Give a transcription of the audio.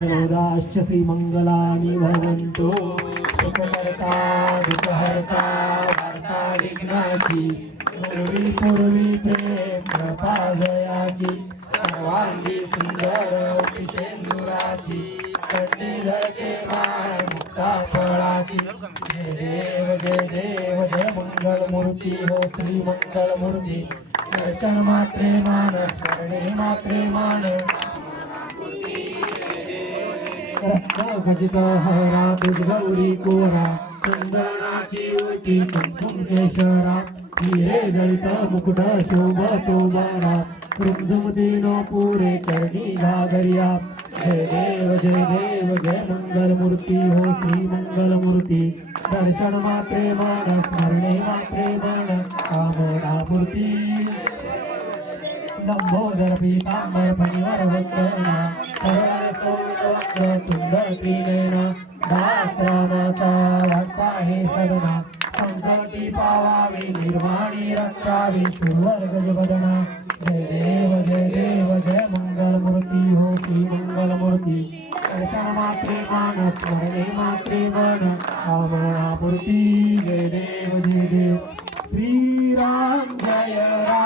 सर्वदाश्च श्रीमङ्गलानि भवन्तु सुखकर्ता दुःखहर्ता वार्ता विघ्नाची पूर्वी प्रेम प्रपादयाची सर्वांगी सुंदर पिशेंदुराची कंडी धडके माळ मुक्ता फळाची जय देव जय मंगल मूर्ती हो श्री मंगल मूर्ती दर्शन मात्रे मान स्मरणे मात्रे मान गजित हरा दुर्गौरी कोरा चंदनाची उटी कुंकुम केशरा हिरे जळित मुकुट शोभतो बारा रुंझुमतीनो पुरे चरणी घागरिया जय देव जय मंगल मूर्ती हो श्री मंगल मूर्ती दर्शन मात्रे मान स्मरणे मात्रे मान कामना मूर्ती लंबोदर पीतांबर फणीवर वंदना तुंड त्रिनयना दासरामाचा वाटपा हे सदना संकटी पावावी निर्वाणी रक्षावी सुरवर गजबदना जय देव जय मंगल मूर्ती हो श्री मंगल मूर्ती दर्शन मात्रे मान स्मरणे मात्रे मन कामना मूर्ती जय देव श्रीराम जय राम